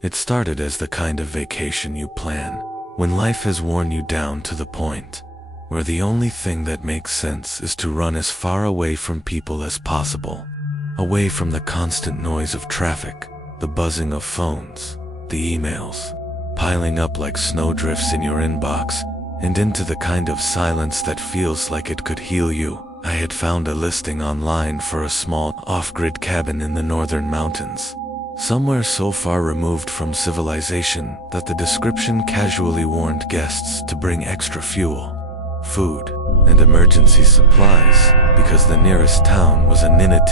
It started as the kind of vacation you plan when life has worn you down to the point where the only thing that makes sense is to run as far away from people as possible, away from the constant noise of traffic, the buzzing of phones, the emails piling up like snowdrifts in your inbox, and into the kind of silence that feels like it could heal you. I had found a listing online for a small, off-grid cabin in the northern mountains, somewhere so far removed from civilization that the description casually warned guests to bring extra fuel, food, and emergency supplies, because the nearest town was a minute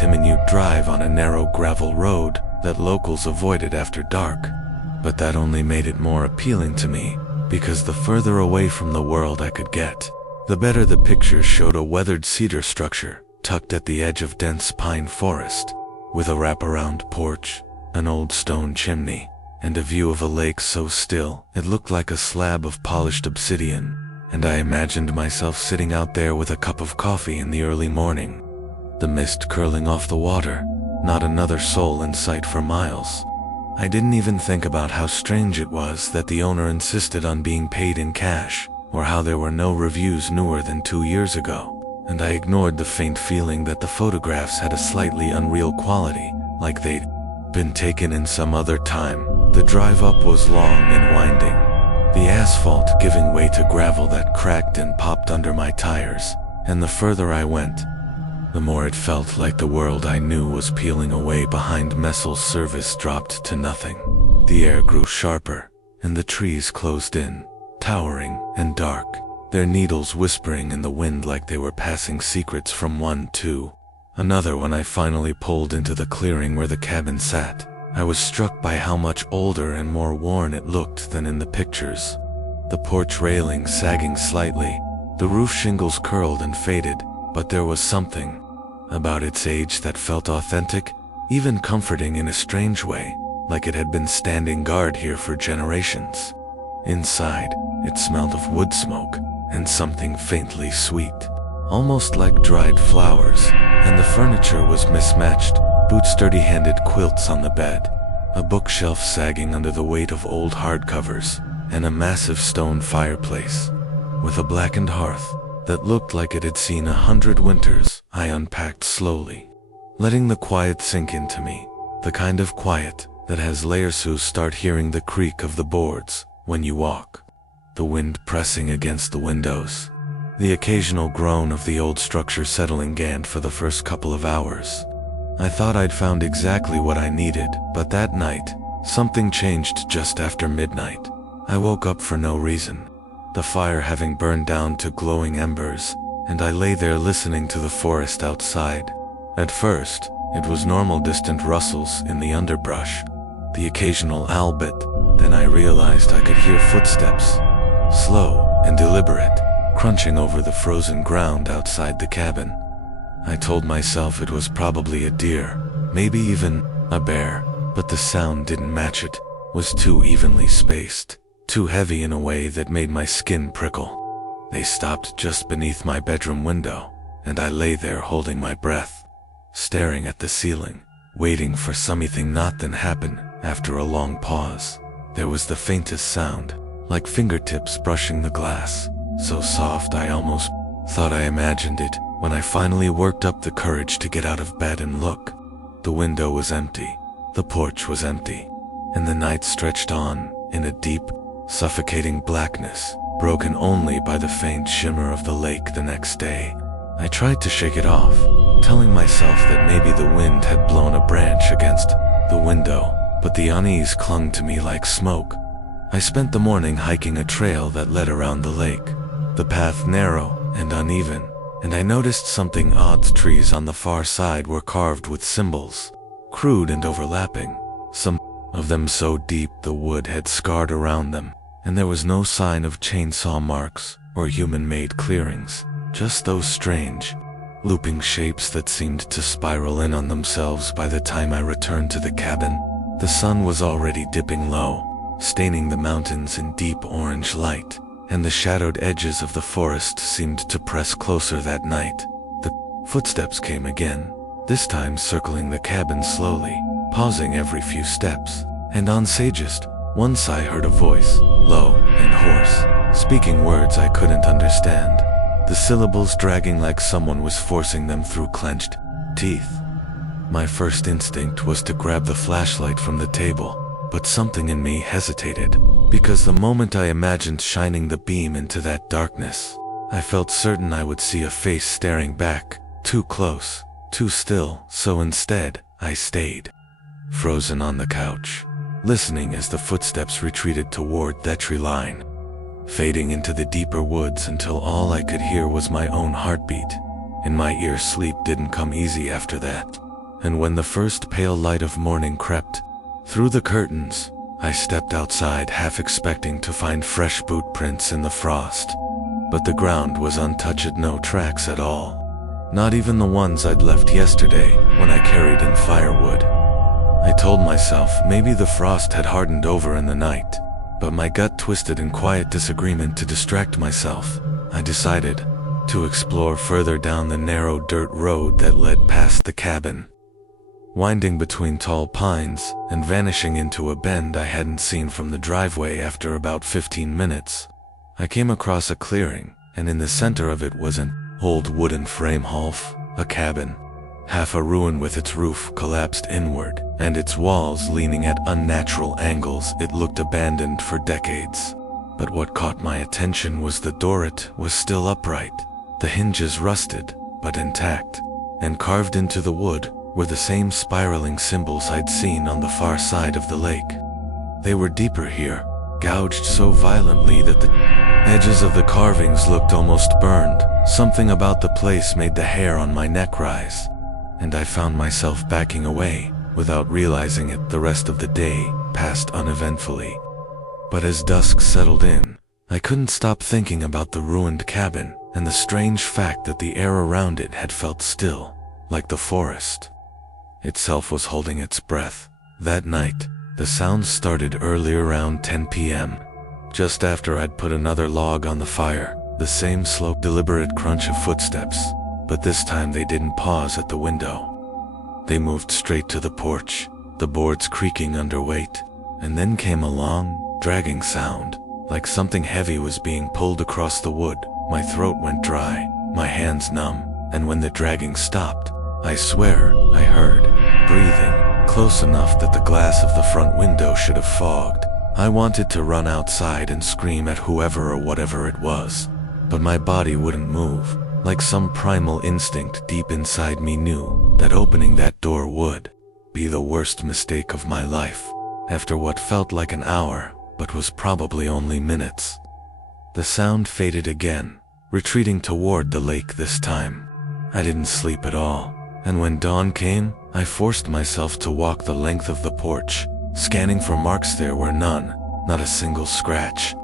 drive on a narrow gravel road that locals avoided after dark. But that only made it more appealing to me, because the further away from the world I could get, the better the pictures showed a weathered cedar structure tucked at the edge of dense pine forest, with a wraparound porch, an old stone chimney, and a view of a lake so still it looked like a slab of polished obsidian, and I imagined myself sitting out there with a cup of coffee in the early morning, the mist curling off the water, not another soul in sight for miles. I didn't even think about how strange it was that the owner insisted on being paid in cash, or how there were no reviews newer than 2 years ago, and I ignored the faint feeling that the photographs had a slightly unreal quality, like they'd been taken in some other time. The drive up was long and winding, the asphalt giving way to gravel that cracked and popped under my tires, and the further I went, the more it felt like the world I knew was peeling away behind Messel's service dropped to nothing. The air grew sharper, and the trees closed in, towering and dark, their needles whispering in the wind like they were passing secrets from one to another. When I finally pulled into the clearing where the cabin sat, I was struck by how much older and more worn it looked than in the pictures. The porch railing sagging slightly, the roof shingles curled and faded, but there was something about its age that felt authentic, even comforting in a strange way, like it had been standing guard here for generations. Inside, it smelled of wood smoke and something faintly sweet, almost like dried flowers, and the furniture was mismatched, boot-sturdy-handed quilts on the bed, a bookshelf sagging under the weight of old hardcovers, and a massive stone fireplace with a blackened hearth that looked like it had seen 100 winters. I unpacked slowly, letting the quiet sink into me, the kind of quiet that has layers. You start hearing the creak of the boards when you walk, the wind pressing against the windows, the occasional groan of the old structure settling down. For the first couple of hours, I thought I'd found exactly what I needed, but that night, something changed just after midnight. I woke up for no reason, the fire having burned down to glowing embers, and I lay there listening to the forest outside. At first, it was normal distant rustles in the underbrush, the occasional owl bit. Then I realized I could hear footsteps, slow and deliberate, crunching over the frozen ground outside the cabin. I told myself it was probably a deer, maybe even a bear, but the sound didn't match. It was too evenly spaced, too heavy in a way that made my skin prickle. They stopped just beneath my bedroom window, and I lay there holding my breath, staring at the ceiling, waiting for something not to happen. After a long pause, there was the faintest sound, like fingertips brushing the glass, so soft I almost thought I imagined it. When I finally worked up the courage to get out of bed and look, the window was empty, the porch was empty, and the night stretched on in a deep, suffocating blackness, broken only by the faint shimmer of the lake. The next day, I tried to shake it off, telling myself that maybe the wind had blown a branch against the window, but the unease clung to me like smoke. I spent the morning hiking a trail that led around the lake, the path narrow and uneven, and I noticed something odd. The trees on the far side were carved with symbols, crude and overlapping, some of them so deep the wood had scarred around them, and there was no sign of chainsaw marks or human-made clearings, just those strange, looping shapes that seemed to spiral in on themselves. By the time I returned to the cabin, the sun was already dipping low, staining the mountains in deep orange light, and the shadowed edges of the forest seemed to press closer that night. The footsteps came again, this time circling the cabin slowly, pausing every few steps. And on sagest, once I heard a voice, low and hoarse, speaking words I couldn't understand, the syllables dragging like someone was forcing them through clenched teeth. My first instinct was to grab the flashlight from the table, but something in me hesitated, because the moment I imagined shining the beam into that darkness, I felt certain I would see a face staring back, too close, too still, so instead, I stayed, frozen on the couch, listening as the footsteps retreated toward the tree line, fading into the deeper woods until all I could hear was my own heartbeat. In my ear, sleep didn't come easy after that, and when the first pale light of morning crept through the curtains, I stepped outside half expecting to find fresh boot prints in the frost. But the ground was untouched, no tracks at all. Not even the ones I'd left yesterday when I carried in firewood. I told myself maybe the frost had hardened over in the night, but my gut twisted in quiet disagreement. To distract myself, I decided to explore further down the narrow dirt road that led past the cabin, winding between tall pines and vanishing into a bend I hadn't seen from the driveway. After about 15 minutes, I came across a clearing, and in the center of it was an old wooden frame half, a cabin, half a ruin with its roof collapsed inward and its walls leaning at unnatural angles. It looked abandoned for decades. But what caught my attention was the door. It was still upright, the hinges rusted but intact, and carved into the wood were the same spiraling symbols I'd seen on the far side of the lake. They were deeper here, gouged so violently that the edges of the carvings looked almost burned. Something about the place made the hair on my neck rise, and I found myself backing away without realizing it. The rest of the day passed uneventfully. But as dusk settled in, I couldn't stop thinking about the ruined cabin and the strange fact that the air around it had felt still, like the forest itself was holding its breath. That night, the sounds started early, around 10 p.m., just after I'd put another log on the fire. The same slow, deliberate crunch of footsteps, but this time they didn't pause at the window. They moved straight to the porch, the boards creaking under weight, and then came a long, dragging sound, like something heavy was being pulled across the wood. My throat went dry, my hands numb, and when the dragging stopped, I swear I heard breathing, close enough that the glass of the front window should have fogged. I wanted to run outside and scream at whoever or whatever it was, but my body wouldn't move. Like some primal instinct deep inside me knew that opening that door would be the worst mistake of my life. After what felt like an hour, but was probably only minutes, the sound faded again, retreating toward the lake this time. I didn't sleep at all, and when dawn came, I forced myself to walk the length of the porch, scanning for marks. There were none, not a single scratch,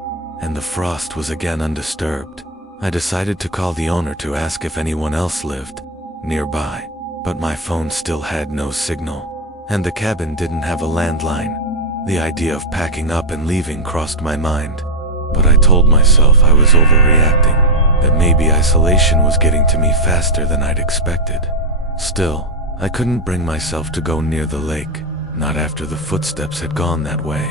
and the frost was again undisturbed. I decided to call the owner to ask if anyone else lived nearby, but my phone still had no signal, and the cabin didn't have a landline. The idea of packing up and leaving crossed my mind, but I told myself I was overreacting, that maybe isolation was getting to me faster than I'd expected. Still, I couldn't bring myself to go near the lake, not after the footsteps had gone that way.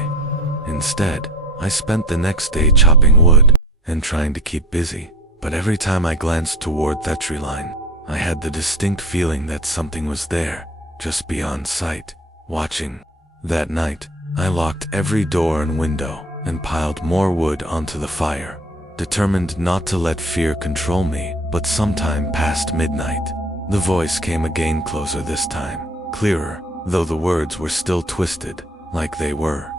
Instead, I spent the next day chopping wood and trying to keep busy, but every time I glanced toward that tree line, I had the distinct feeling that something was there, just beyond sight, watching. That night, I locked every door and window and piled more wood onto the fire, determined not to let fear control me. But sometime past midnight, the voice came again, closer this time, clearer, though the words were still twisted, like they were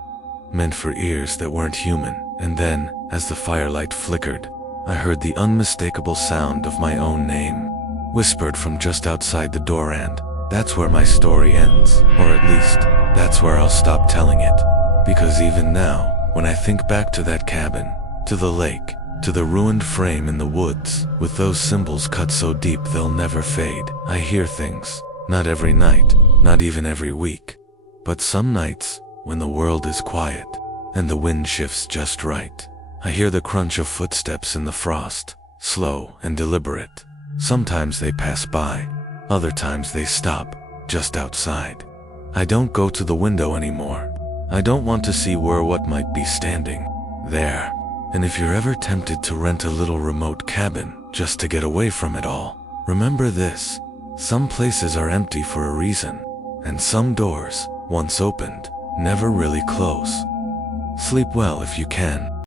meant for ears that weren't human. And then, as the firelight flickered, I heard the unmistakable sound of my own name, whispered from just outside the door. And that's where my story ends, or at least, that's where I'll stop telling it. Because even now, when I think back to that cabin, to the lake, to the ruined frame in the woods, with those symbols cut so deep they'll never fade, I hear things. Not every night, not even every week, but some nights, when the world is quiet, and the wind shifts just right, I hear the crunch of footsteps in the frost, slow and deliberate. Sometimes they pass by, other times they stop, just outside. I don't go to the window anymore. I don't want to see where what might be standing there. And if you're ever tempted to rent a little remote cabin just to get away from it all, remember this: some places are empty for a reason, and some doors, once opened, never really close. Sleep well if you can.